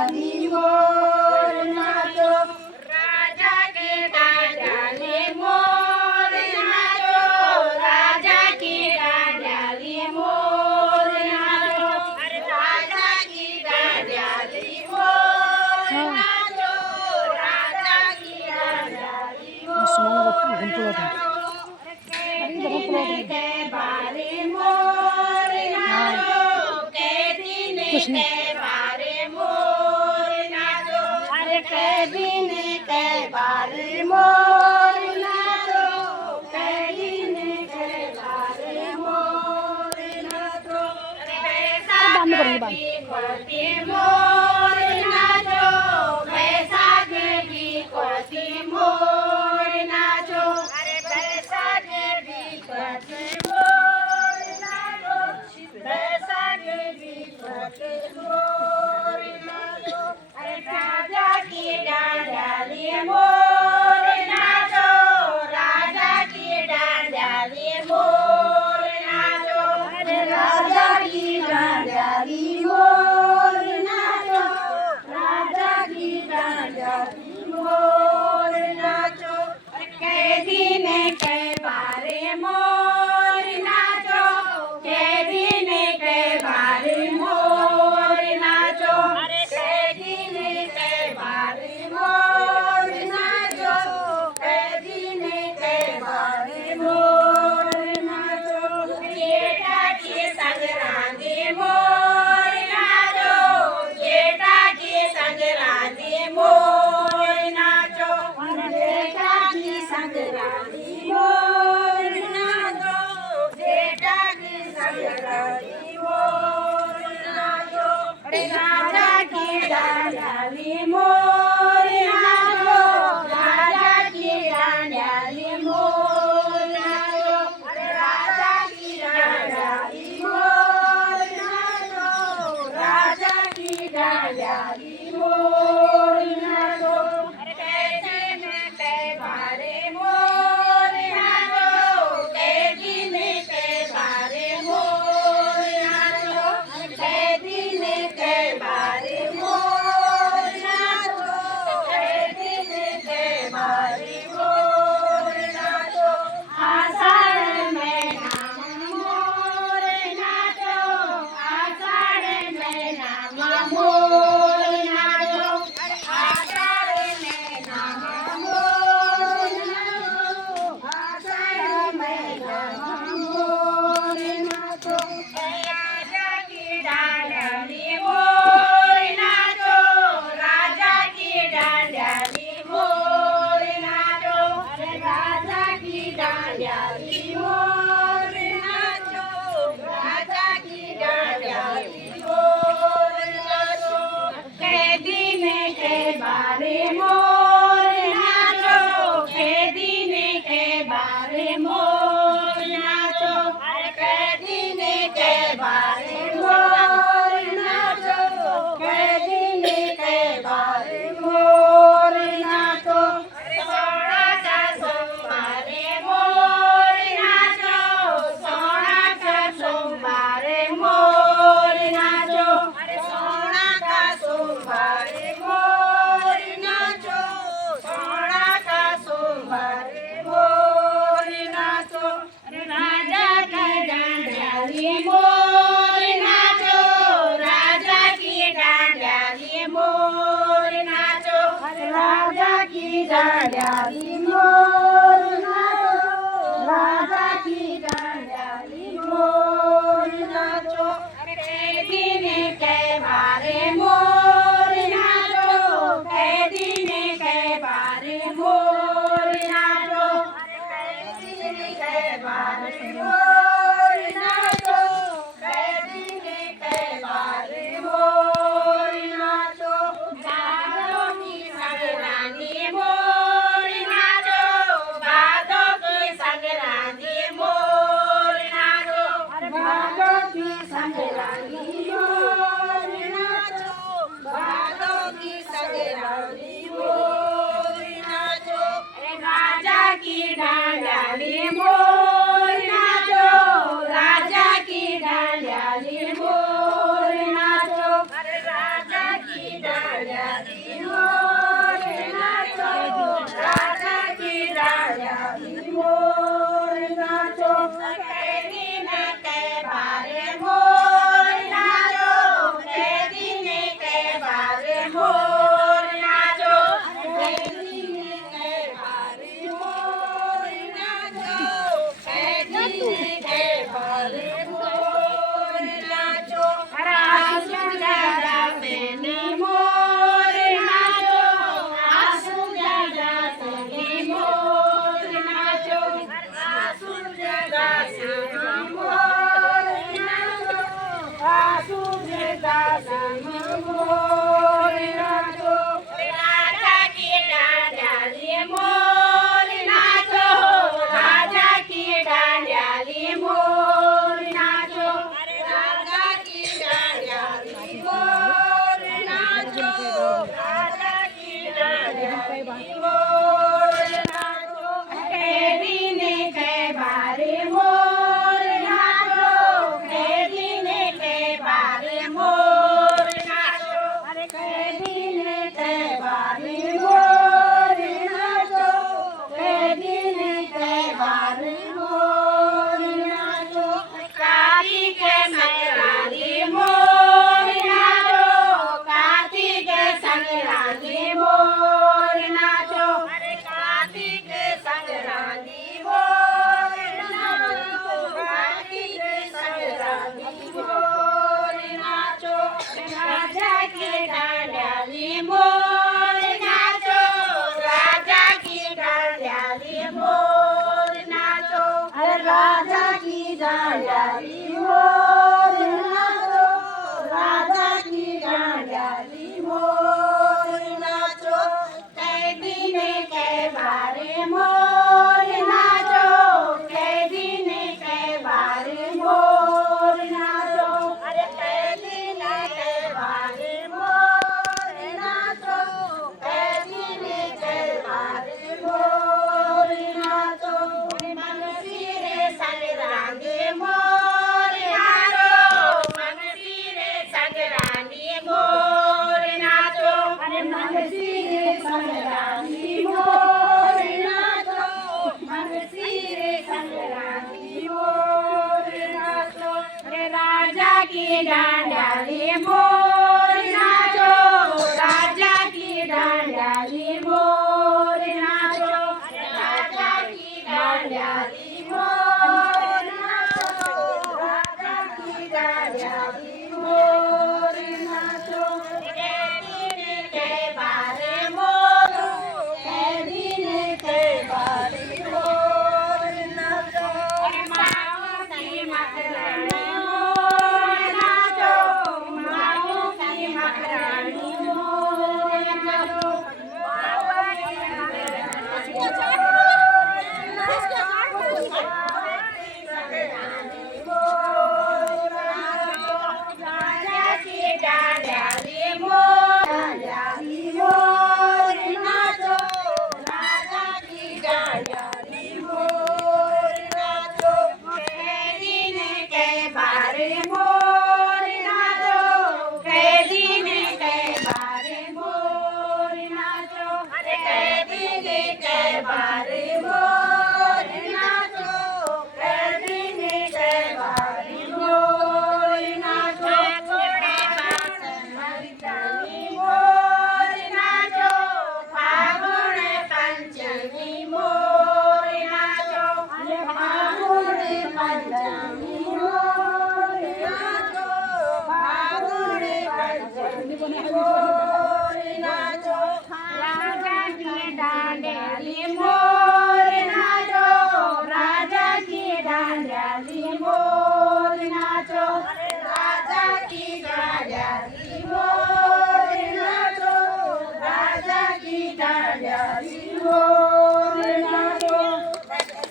डांडियाली मोर नाचो, राजा की डांडियाली मोर नाचो, राजा की डांडियाली मोर नाचो, राजा की डांडियाली मोर नाचो, राजा की डांडियाली मोर के बारे मोर नाचो, के दिन के बारे मोर नाचो, अरे के दिन के बारे मोर नाचो, के दिन के बारे मोर नाचो, बैसाखी कोती मोर नाचो, बैसाखी कोती मोर नाचो, अरे बैसाखी कोती मोर नाचो, बैसाखी कोती मोर नाचो, अरे राजा की डांडियाली मोर नाचो, राजा की डांडियाली मोर नाचो, अरे राजा की डांडियाली मोर नाचो, राजा की डांडियाली मोर नाचो, के दिन के बारे मोर नाचो, के दिन के बारे मोर नाचो, के दिन के बारे मोर नाचो, के दिन के बारे मोर नाचो, जेठा की संक्रांति मोर नाचो, जेठा की संक्रांति मोर नाचो, जेठा की संक्रांति मोर नाचो, जेठा की संक्रांति मोर नाचो, राजा की डांडियाली मोर नाचो, राजा की डांडियाली मोर नाचो, राजा की डांडियाली मोर नाचो, राजा की डांडियाली मोर नाचो, के दिन के बारे मोर नाचो, के दिन के बारे मोर नाचो, के दिन के बारे मोर नाचो, के दिन के बारे मोर नाचो, आषाढ़ में नाम मोर नाचो, आषाढ़ में नाम मोर नाचो, आषाढ़ में नाम मोर नाचो, आषाढ़ में नाम मोर नाचो, राजा की डांडियाली मोर नाचो, राजा की डांडियाली मोर नाचो, राजा की डांडियाली मोर नाचो, राजा की डांडियाली मोर नाचो, के दिन के बारे मोर नाचो, के दिन के बारे मोर नाचो, के दिन के बारे मोर नाचो, के दिन के बारे मोर नाचो, सोना का सोमवारे मोर नाचो, सोना का सोमवारे मोर नाचो, सोना का सोमवारे मोर नाचो, सोना का सोमवारे मोर नाचो, राजा की डांडियाली मोर नाचो, राजा की डांडियाली मोर नाचो, राजा की डांडियाली मोर नाचो, राजा की डांडियाली मोर नाचो, के दिन के बारे मोर नाचो, के दिन के बारे मोर नाचो, के दिन के बारे मोर नाचो, के दिन के बारे मोर नाचो, भादों की संक्रांति मोर नाचो, भादों की संक्रांति मोर नाचो, भादों की संक्रांति मोर नाचो, भादों की संक्रांति मोर नाचो, राजा की डांडियाली मोर नाचो, राजा की डांडियाली मोर नाचो, राजा की डांडियाली डालियाली मोर नाचो राजा की डालियाली मोर नाचो के दिन के बारे मोर नाचो के दिन के बारे मोर नाचो के दिन के बारे मोर नाचो के दिन के बारे मोर नाचो आसू दादा बेनी मोर नाचो आसू दादा बेनी मोर नाचो आसू दादा बेनी मोर नाचो आसू दादा बेनी मोर नाचो राजा की डालियाली मोर नाचो राजा की डालियाली मोर नाचो राजा की डालियाली मोर नाचो राजा की डालियाली मोर नाचो के दिन के बारे मोर नाचो के दिन के बारे मोर नाचो के दिन के बारे मोर नाचो के दिन के बारे मोर नाचो कार्तिक संक्रांति मोर नाचो कार्तिक संक्रांति मोर नाचो कार्तिक संक्रांति मोर नाचो कार्तिक संक्रांति मोर नाचो राजा की डालियाली मोर नाचो राजा की डालियाली मोर नाचो राजा की डालियाली मोर नाचो राजा की डालियाली मोर नाचो के दिन के बारे मोर नाचो के दिन के बारे मोर नाचो के दिन के बारे मोर नाचो के दिन के बारे मोर नाचो मंगसिरे संक्रांति मोर नाचो मंगसिरे संक्रांति मोर नाचो मंगसिरे संक्रांति मोर नाचो मंगसिरे संक्रांति मोर नाचो राजा की डालियाली मोर नाचो राजा की डालियाली मोर नाचो राजा की डालियाली मोर नाचो राजा की डालियाली मोर नाचो के दिन के बारे मोर के दिन के बारे मोर नाचो माओ की मकरानी मोर नाचो माओ की मकरानी मोर नाचो राजा की डालियाली मोर नाचो राजा की डालियाली मोर नाचो के दिन के बारे मोर नाचो के दिन के बारे मोर नाचो के दिन के बारे मोर नाचो के दिन के बारे मोर नाचो थोड़े बास हरिताली मोर नाचो फागुन पंचमी मोर नाचो फागुन पंचमी मोर नाचो फागुन पंचमी मोर नाचो राजा की डालियाली मोर नाचो राजा की डालियाली मोर नाचो राजा की डालियाली मोर